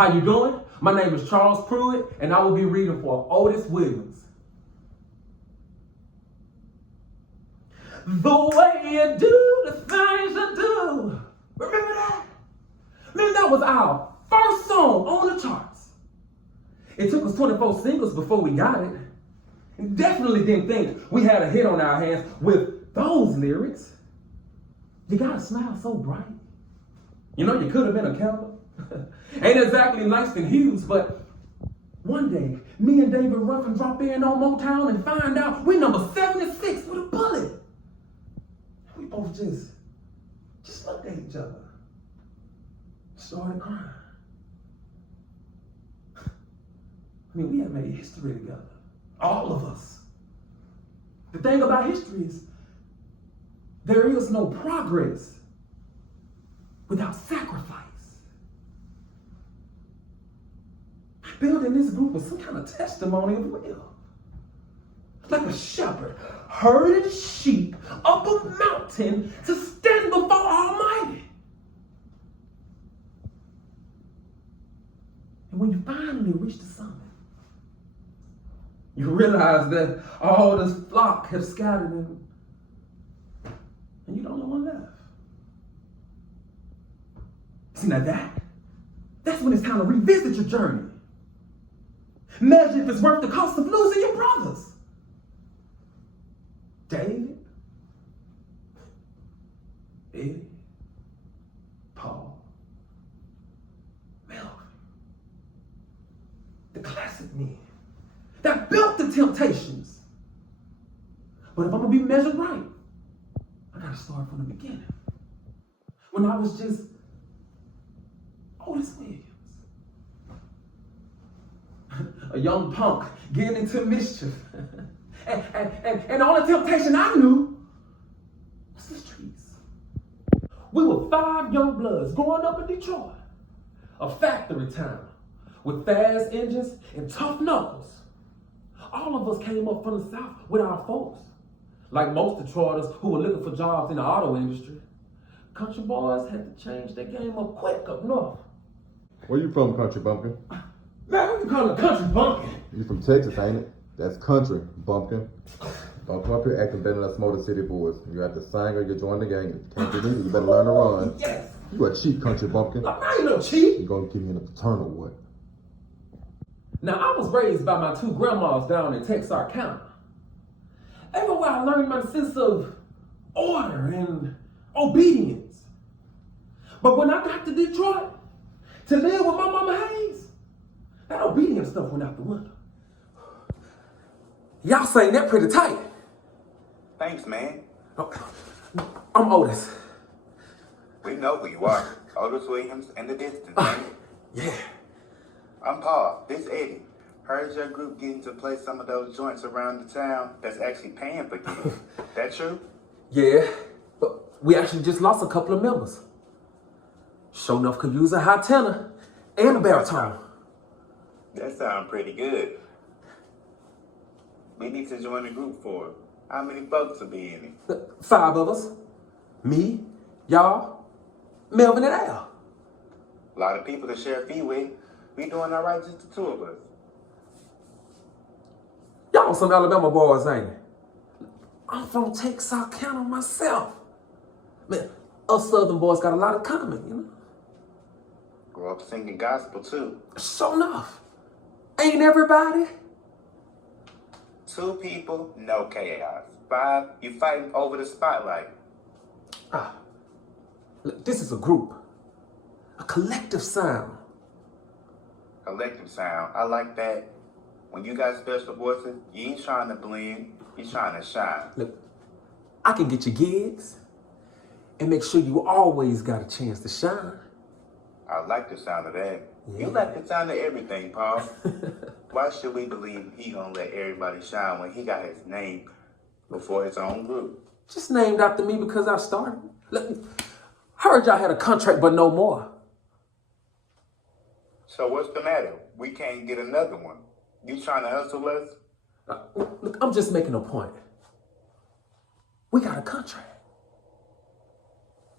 How you doing? My name is Charles Pruitt, and I will be reading for Otis Williams. The way you do the things you do. Remember that? Man, that was our first song on the charts. It took us 24 singles before we got it. And definitely didn't think we had a hit on our hands with those lyrics. You gotta smile so bright. You know, you could have been a candle. Ain't exactly Langston Hughes, but one day, me and David Ruffin drop in on Motown and find out we number 76 with a bullet. We both just looked at each other. Started crying. I mean, we had made history together. All of us. The thing about history is there is no progress without sacrifice. Building this group was some kind of testimony of will. Like a shepherd herded sheep up a mountain to stand before Almighty. And when you finally reach the summit, you realize that all this flock have scattered and you don't know one left. See, now that's when it's time to revisit your journey. Measure if it's worth the cost of losing your brothers. David, Eddie, Paul, Melvin. The classic men that built the Temptations. But if I'm going to be measured right, I got to start from the beginning. When I was just Otis Williams. A young punk getting into mischief. and the only temptation I knew was the streets. We were 5 young bloods growing up in Detroit, a factory town with fast engines and tough knuckles. All of us came up from the South with our folks. Like most Detroiters who were looking for jobs in the auto industry, country boys had to change their game up quick up north. Where you from, country bumpkin? Man, what you call a country bumpkin? You from Texas, ain't it? That's country, bumpkin. Don't come up here acting better than us Motor City boys. You have to sing or you join the gang. You can't do neither. You better learn to run. Yes. You a cheat, country bumpkin. I ain't no cheat. You gonna give me in a fraternal what? Now, I was raised by my 2 grandmas down in Texarkana. Everywhere I learned my sense of order and obedience. But when I got to Detroit to live with my mama Hayes, that obedience stuff went out the window. Y'all saying that pretty tight. Thanks, man. I'm Otis. We know who you are. Otis Williams and the distance, man. Yeah. I'm Paul. This Eddie. Heard your group getting to play some of those joints around the town that's actually paying for gigs. That true? Yeah, but we actually just lost a couple of members. Sure enough could use a high tenor and a baritone. That sounds pretty good. We need to join the group for it. How many folks will be in it? 5 of us. Me, y'all, Melvin and Al. A lot of people to share a fee with. We doing all right, just the 2 of us. Y'all some Alabama boys, ain't it? I'm from Texarkana myself. Man, us Southern boys got a lot of common, you know? Grew up singing gospel too. Sure enough. Ain't everybody? 2 people, no chaos. 5, you fighting over the spotlight. Look, this is a group. A collective sound. Collective sound. I like that. When you got special voices, you ain't trying to blend, you trying to shine. Look, I can get you gigs and make sure you always got a chance to shine. I like the sound of that. Yeah. You like the sound of everything, Paul. Why should we believe he gonna let everybody shine when he got his name before his own group? Just named after me because I started. Look, heard y'all had a contract, but no more. So what's the matter? We can't get another one. You trying to hustle us? Look, I'm just making a point. We got a contract.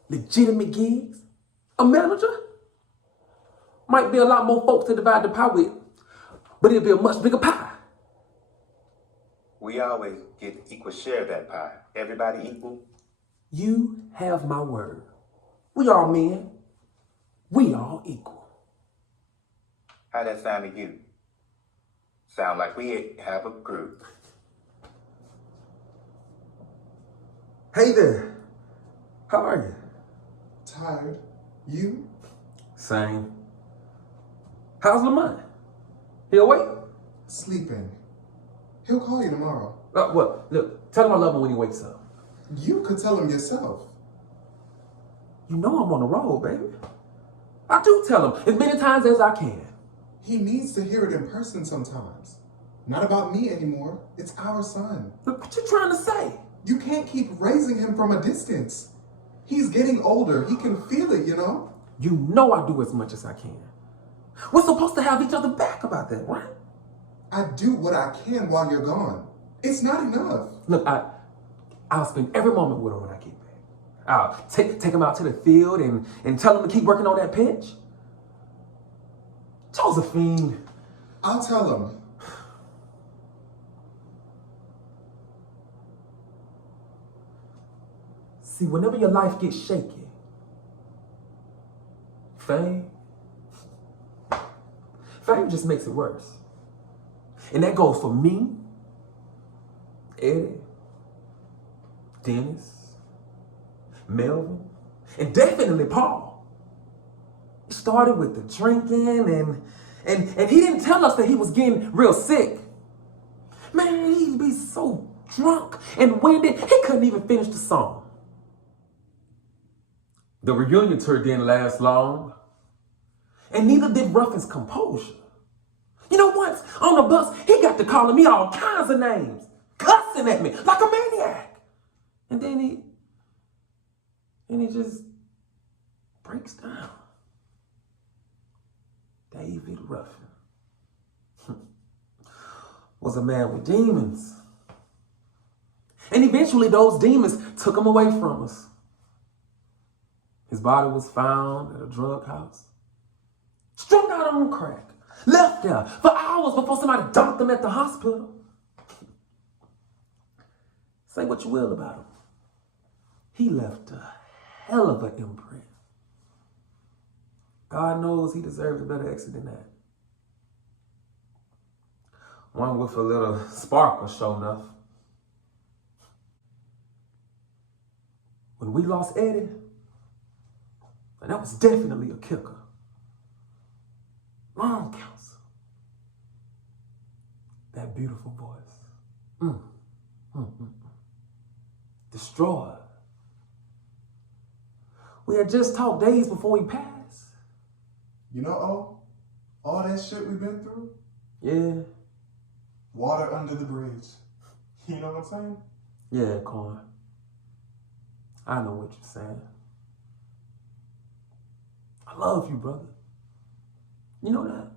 Legitimate gigs. A manager. Might be a lot more folks to divide the pie with, but it'll be a much bigger pie. We always get equal share of that pie. Everybody equal? You have my word. We all men. We all equal. How that sound to you? Sound like we have a group. Hey there. How are you? Tired. You? Same. How's Lamont? He awake? Sleeping. He'll call you tomorrow. What? Look, tell him I love him when he wakes up. You could tell him yourself. You know I'm on the road, baby. I do tell him as many times as I can. He needs to hear it in person sometimes. Not about me anymore. It's our son. Look, what you trying to say? You can't keep raising him from a distance. He's getting older. He can feel it, you know? You know I do as much as I can. We're supposed to have each other back about that, right? I do what I can while you're gone. It's not enough. Look, I'll spend every moment with him when I get back. I'll take him out to the field and tell him to keep working on that pitch. Josephine. I'll tell him. See, whenever your life gets shaky, fame just makes it worse. And that goes for me, Eddie, Dennis, Melvin, and definitely Paul. It started with the drinking and he didn't tell us that he was getting real sick. Man, he'd be so drunk and winded, he couldn't even finish the song. The reunion tour didn't last long, and neither did Ruffin's composure. You know, once on the bus, he got to calling me all kinds of names, cussing at me like a maniac. And then he just breaks down. David Ruffin was a man with demons. And eventually those demons took him away from us. His body was found at a drug house, strung out on crack, left there for hours before somebody dumped him at the hospital. Say what you will about him. He left a hell of an imprint. God knows he deserved a better exit than that. One with a little sparkle, sure enough. When we lost Eddie, and that was definitely a kicker. Lung cancer. That beautiful voice. Destroyed. We had just talked days before he passed. You know, all that shit we've been through? Yeah. Water under the bridge. You know what I'm saying? Yeah, Corn. I know what you're saying. I love you, brother. You know that?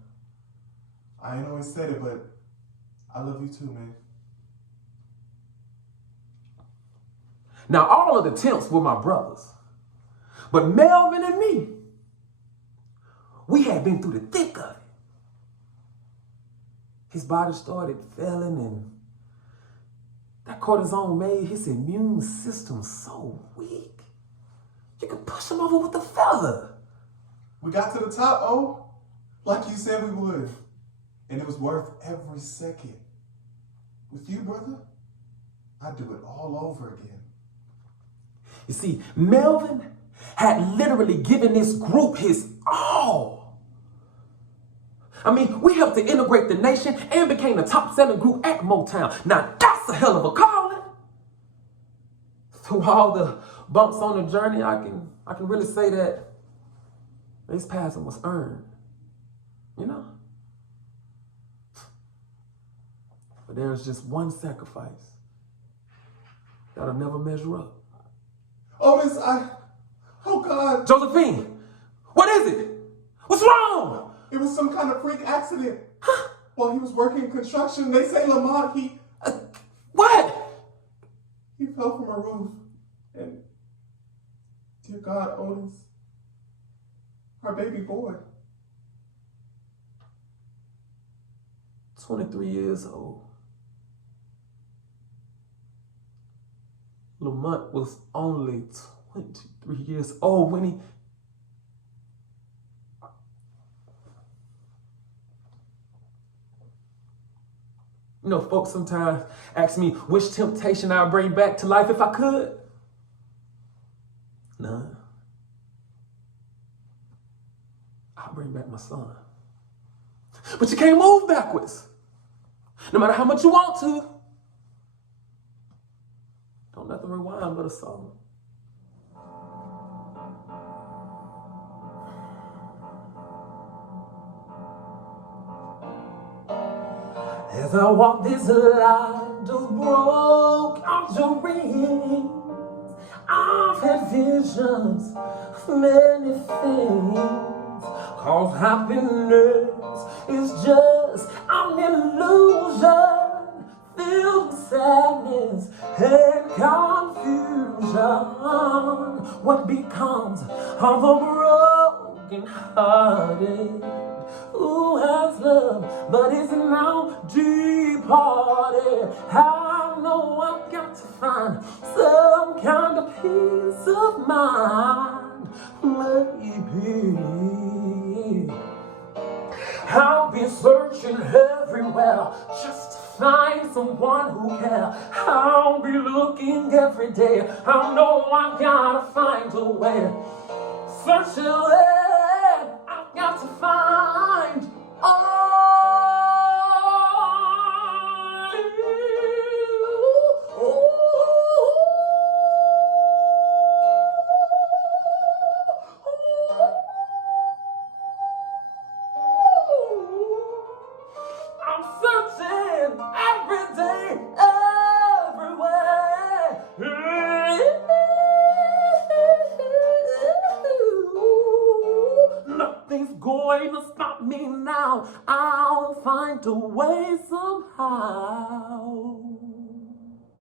I ain't always said it, but I love you too, man. Now, all of the temps were my brothers. But Melvin and me, we had been through the thick of it. His body started failing, and that cortisone made his immune system so weak, you could push him over with a feather. We got to the top, oh, like you said we would. And it was worth every second. With you, brother, I'd do it all over again. You see, Melvin had literally given this group his all. I mean, we helped to integrate the nation and became the top-selling group at Motown. Now, that's a hell of a calling. Through all the bumps on the journey, I can really say that this passing was earned, you know? But there's just one sacrifice that'll never measure up. Otis, oh God. Josephine, what is it? What's wrong? It was some kind of freak accident. While he was working construction, they say Lamont, What? he fell from a roof. And, dear God, Otis, our baby boy, 23 years old. Lamont was only 23 years old when he... You know, folks sometimes ask me which temptation I'd bring back to life if I could. None. I'll bring back my son. But you can't move backwards, no matter how much you want to. Don't nothing rewind but a song. As I walk this line, just broke out your rings. I've had visions of many things. Cause happiness is just an illusion, filled with sadness and confusion. What becomes of the broken hearted? Who has love but is now departed? I know I've got to find some kind of peace of mind. Maybe I'll be searching everywhere just to find someone who cares. I'll be looking every day. I know I've got to find a way. Searching where I've got to find. I'm searching every day, everywhere. Nothing's going to stop me now. I'll find a way somehow.